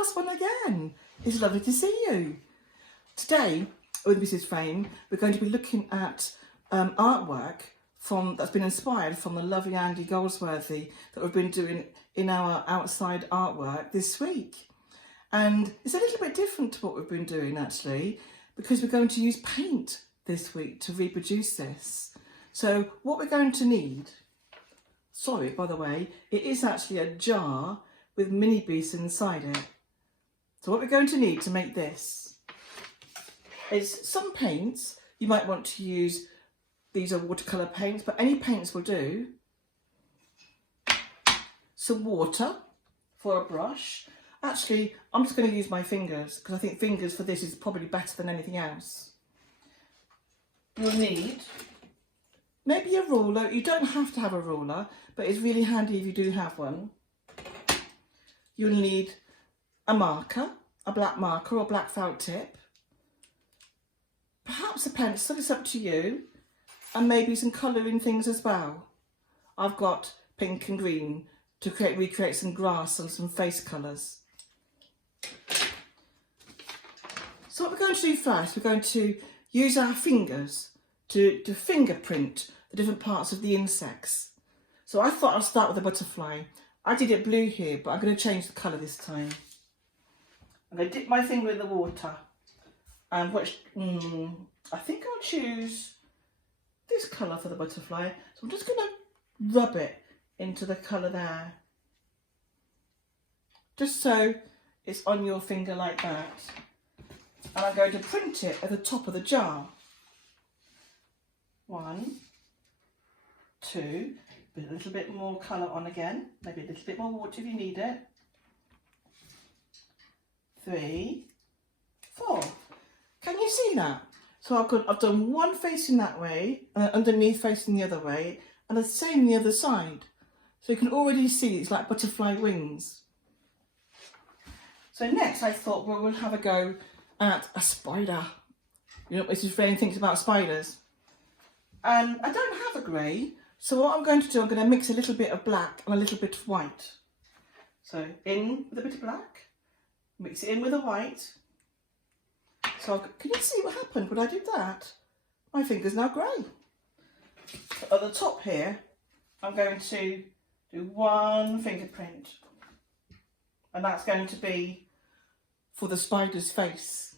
last one again. It's lovely to see you. Today, with Mrs. Frame, we're going to be looking at artwork that's been inspired from the lovely Andy Goldsworthy that we've been doing in our outside artwork this week. And it's a little bit different to what we've been doing actually, because we're going to use paint this week to reproduce this. So what we're going to need, sorry by the way, it is actually a jar with Minibeasts inside it. So what we're going to need to make this is some paints. You might want to use, these are watercolour paints, but any paints will do. Some water for a brush. Actually, I'm just going to use my fingers because I think fingers for this is probably better than anything else. You'll need maybe a ruler. You don't have to have a ruler, but it's really handy if you do have one. You'll need a marker, a black marker or black felt tip. Perhaps a pencil, it's up to you. And maybe some colouring things as well. I've got pink and green to recreate some grass and some face colours. So what we're going to do first, we're going to use our fingers to fingerprint the different parts of the insects. So I thought I'd start with a butterfly. I did it blue here, but I'm going to change the colour this time. I'm going to dip my finger in the water. And I think I'll choose this colour for the butterfly. So I'm just going to rub it into the colour there. Just so it's on your finger like that. And I'm going to print it at the top of the jar. 1, 2, put a little bit more colour on again, maybe a little bit more water if you need it. 3, 4. Can you see that? So I've done one facing that way, and underneath facing the other way, and the same the other side. So you can already see it's like butterfly wings. So next I thought, well, we'll have a go at a spider. You know what Mrs. Frame thinks about spiders. And I don't have a grey, so what I'm going to do, I'm going to mix a little bit of black and a little bit of white. So in with a bit of black, mix it in with the white. So can you see what happened when I did that? My finger's now grey. So at the top here, I'm going to do one fingerprint. And that's going to be for the spider's face.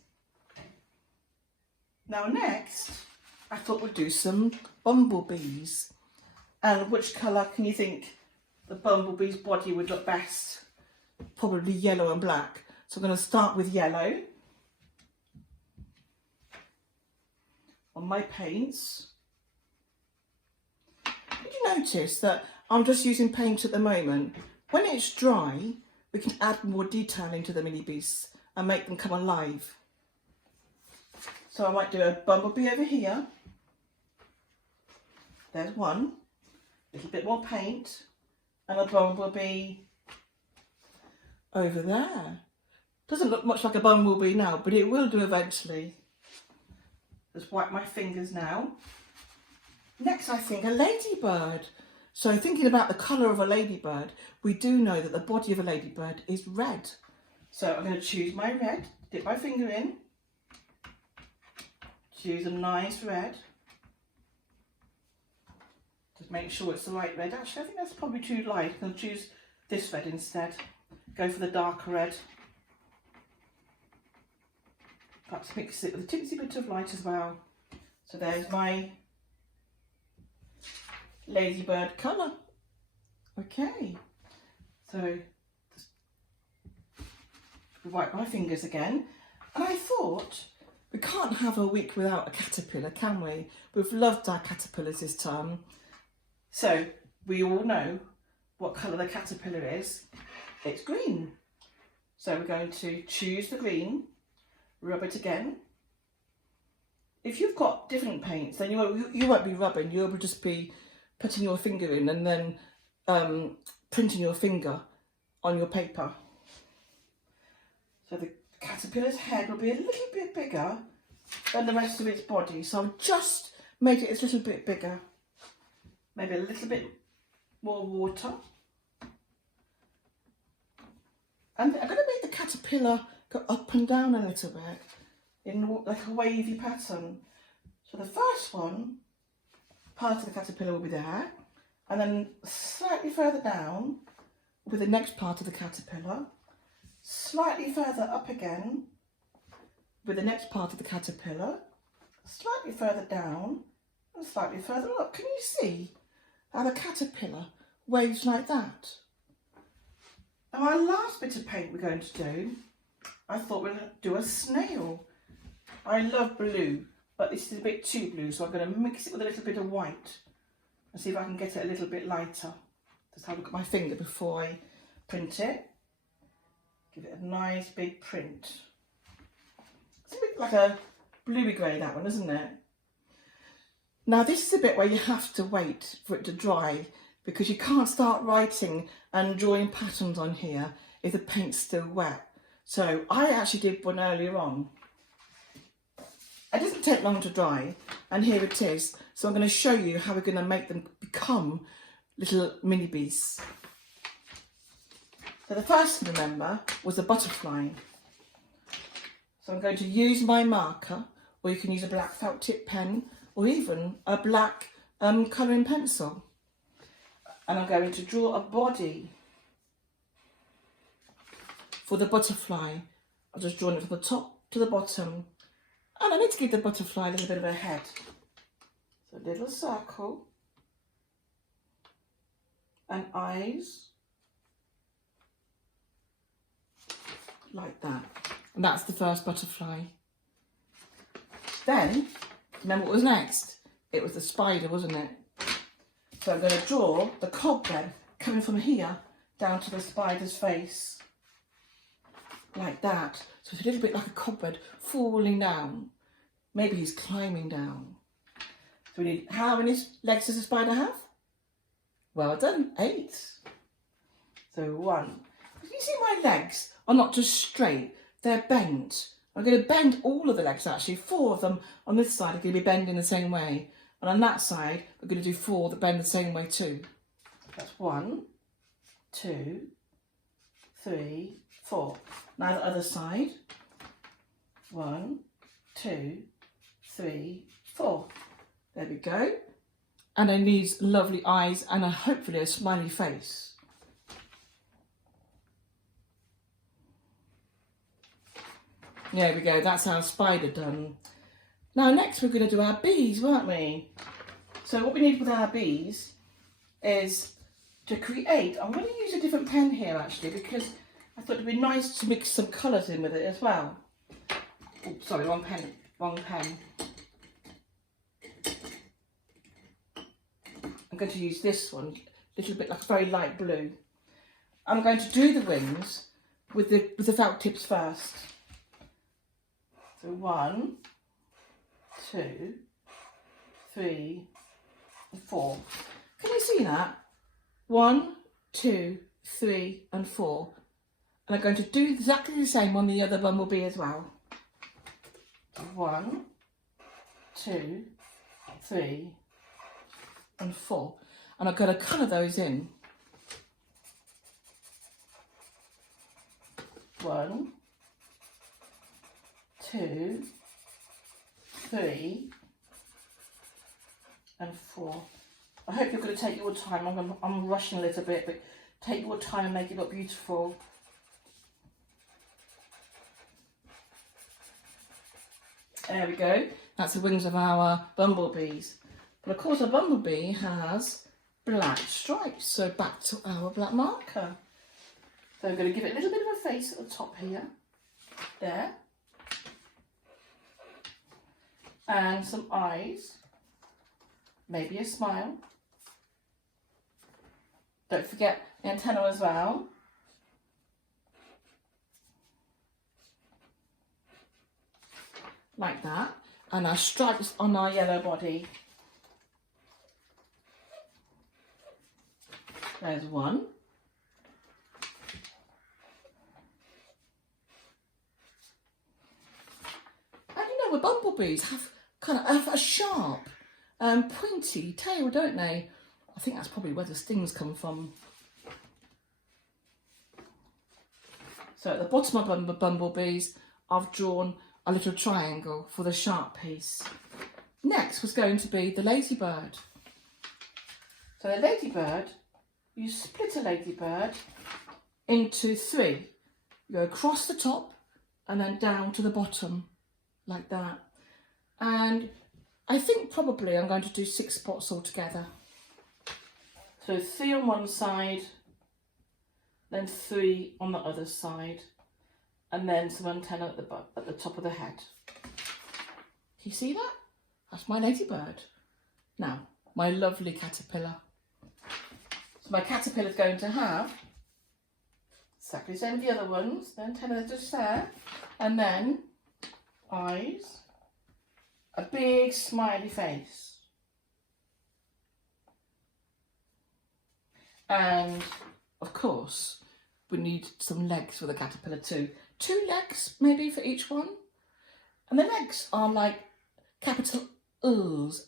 Now next, I thought we'd do some bumblebees. And which colour can you think the bumblebee's body would look best? Probably yellow and black. So I'm going to start with yellow on my paints. Did you notice that I'm just using paint at the moment? When it's dry, we can add more detail into the Minibeasts and make them come alive. So I might do a bumblebee over here. There's one. A little bit more paint. And a bumblebee over there. Doesn't look much like a bumblebee now, but it will do eventually. Just wipe my fingers now. Next, I think a ladybird. So thinking about the colour of a ladybird, we do know that the body of a ladybird is red. So I'm going to choose my red, dip my finger in, choose a nice red. Just make sure it's the right red. Actually, I think that's probably too light. I'm going to choose this red instead. Go for the darker red. Perhaps mix it with a tinsy bit of light as well. So there's my ladybird colour. Okay, so just wipe my fingers again. And I thought, we can't have a week without a caterpillar, can we? We've loved our caterpillars this term. So we all know what colour the caterpillar is. It's green. So we're going to choose the green. Rub it again. If you've got different paints, then you won't be rubbing, you'll just be putting your finger in and then printing your finger on your paper. So the caterpillar's head will be a little bit bigger than the rest of its body. So I've just made it a little bit bigger. Maybe a little bit more water. And I'm going to make the caterpillar go up and down a little bit in like a wavy pattern. So the first one, part of the caterpillar will be there, and then slightly further down will be the next part of the caterpillar, slightly further up again with the next part of the caterpillar, slightly further down and slightly further up. Can you see how the caterpillar waves like that? And our last bit of paint we're going to do, I thought we'd do a snail. I love blue, but this is a bit too blue, so I'm going to mix it with a little bit of white and see if I can get it a little bit lighter. Just have a look at my finger before I print it. Give it a nice big print. It's a bit like a bluey grey, that one, isn't it? Now this is a bit where you have to wait for it to dry, because you can't start writing and drawing patterns on here if the paint's still wet. So I actually did one earlier on. It doesn't take long to dry, and here it is. So I'm going to show you how we're going to make them become little mini beasts. So the first to remember was a butterfly. So I'm going to use my marker, or you can use a black felt tip pen, or even a black colouring pencil. And I'm going to draw a body for the butterfly. I've just drawn it from the top to the bottom. And I need to give the butterfly a little bit of a head. So a little circle. And eyes. Like that. And that's the first butterfly. Then, remember what was next? It was the spider, wasn't it? So I'm going to draw the cobweb coming from here down to the spider's face. Like that. So it's a little bit like a cobweb falling down. Maybe he's climbing down. So we need, how many legs does a spider have? Well done, 8. So 1. You see my legs are not just straight, they're bent. I'm going to bend all of the legs actually. 4 of them on this side are going to be bending the same way. And on that side, we're going to do 4 that bend the same way too. That's 1, 2, 3, 4. Now the other side. 1, 2, 3, 4. There we go. And I need lovely eyes and hopefully a smiley face. There we go, that's our spider done. Now next we're going to do our bees, weren't we? So what we need with our bees is to create, I'm going to use a different pen here actually, because I thought it'd be nice to mix some colours in with it as well. Oh, sorry, wrong pen. I'm going to use this one, a little bit like a very light blue. I'm going to do the wings with the felt tips first. So 1, 2, 3, 4. Can you see that? 1, 2, 3 and 4. And I'm going to do exactly the same on the other bumblebee as well. 1, 2, 3 and 4. And I'm going to colour those in. 1, 2, 3 and 4. I hope you're going to take your time. I'm rushing a little bit, but take your time and make it look beautiful. There we go. That's the wings of our bumblebees. But of course a bumblebee has black stripes. So back to our black marker. So I'm going to give it a little bit of a face at the top here. There. And some eyes. Maybe a smile. Don't forget the antenna as well. Like that. And our stripes on our yellow body. There's one. And you know, the bumblebees have kind of a sharp, pointy tail, don't they? I think that's probably where the stings come from. So at the bottom of the bumblebees, I've drawn a little triangle for the sharp piece. Next was going to be the ladybird. So the ladybird, you split a ladybird into 3. You go across the top and then down to the bottom, like that. And I think probably I'm going to do 6 spots altogether. So 3 on one side, then 3 on the other side, and then some antenna at the top of the head. Can you see that? That's my ladybird. Now, my lovely caterpillar. So my caterpillar is going to have exactly the same as the other ones. The antenna is just there, and then eyes, a big smiley face, and of course we need some legs for the caterpillar too. 2 legs maybe for each one, and the legs are like capital L's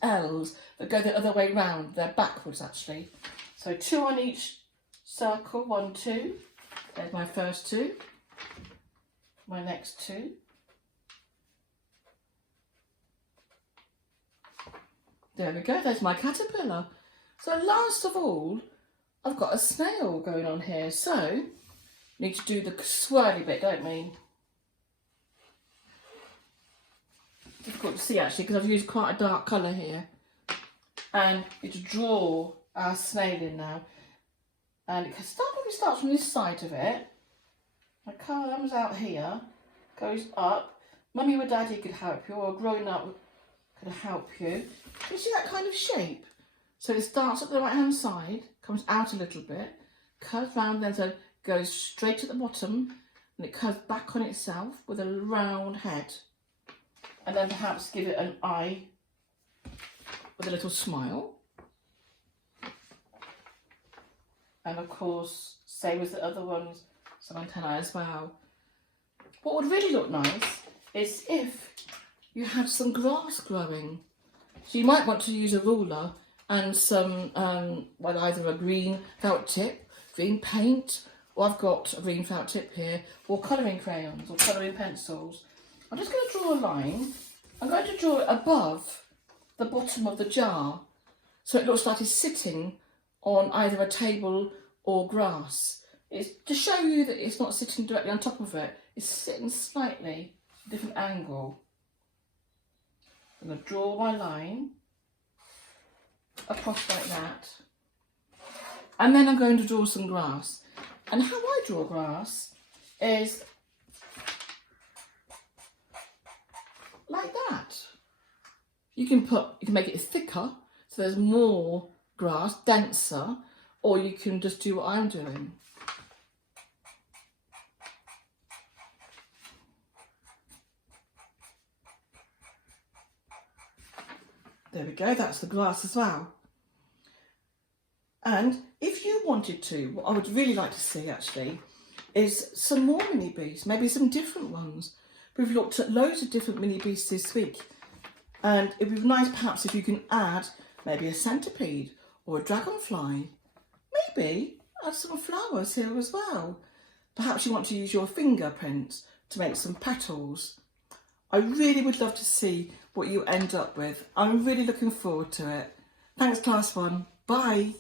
that go the other way round. They're backwards actually. So 2 on each circle, 1, 2. There's my first 2, my next 2. There we go, there's my caterpillar. So last of all, I've got a snail going on here. So, we need to do the swirly bit, don't we? Difficult to see actually because I've used quite a dark colour here. And we need to draw our snail in now. And it probably starts from this side of it. My comes out here, goes up. Mummy or Daddy could help you, or a grown up could help you. You see that kind of shape? So it starts at the right hand side, comes out a little bit, curves round, then so goes straight at the bottom, and it curves back on itself with a round head. And then perhaps give it an eye with a little smile. And of course, same as the other ones, some antennae as well. What would really look nice is if you had some grass growing. So you might want to use a ruler and some, well, either a green felt tip, green paint, or I've got a green felt tip here, or colouring crayons or colouring pencils. I'm just going to draw a line. I'm going to draw it above the bottom of the jar, so it looks like it's sitting on either a table or grass. It's to show you that it's not sitting directly on top of it, it's sitting slightly at a different angle. I'm going to draw my line across like that, and then I'm going to draw some grass. And how I draw grass is like that. You can make it thicker so there's more grass, denser, or you can just do what I'm doing. There we go, that's the grass as well. And if you wanted to, what I would really like to see actually is some more mini beasts, maybe some different ones. We've looked at loads of different mini beasts this week, and it'd be nice perhaps if you can add maybe a centipede or a dragonfly. Maybe add some flowers here as well. Perhaps you want to use your fingerprints to make some petals. I really would love to see what you end up with. I'm really looking forward to it. Thanks, class 1. Bye.